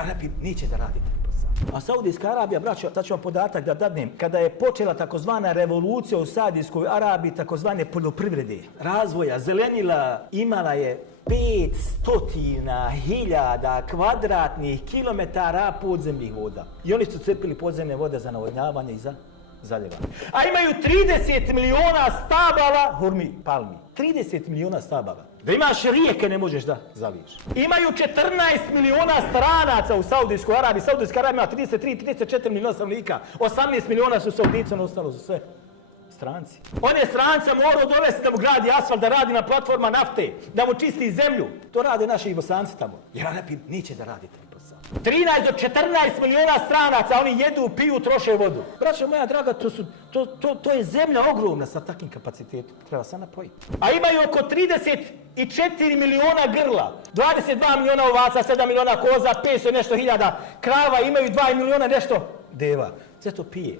Arapi neće da radite posao. A Saudijska Arabija, braćo, sad ću vam podatak da dadnem, kada je počela takozvana revolucija u Saudijskoj Arabiji, takozvane poljoprivrede, razvoja, zelenila, imala je 500.000 kvadratnih kilometara podzemnih voda. I oni su crpili podzemne vode za navodnjavanje i za zaljevanje. A imaju 30 miliona stabala hurmi, palmi. 30 miliona stabala. Da imaš rijeke ne možeš da zaliješ. Imaju 14 miliona stranaca u Saudijskoj Arabiji. Saudijska Arabija ima 33-34 miliona stanovnika. 18 miliona su Saudici, ono ostalo za sve stranci. On je stranca morao dovesti da mu gradi asfalt, da radi na platforma nafte, da mu čisti zemlju. To rade naši Bosanci tamo. Jer Arapi neće da radi taj posao. 13 do 14 miliona stranaca, oni jedu, piju, troše vodu. Braćo moja draga, to je zemlja ogromna sa takvim kapacitetom. Treba sad napojiti. A imaju oko 34 miliona grla, 22 miliona ovaca, 7 miliona koza, 500 nešto hiljada krava, imaju 2 miliona nešto deva. Sve to pije.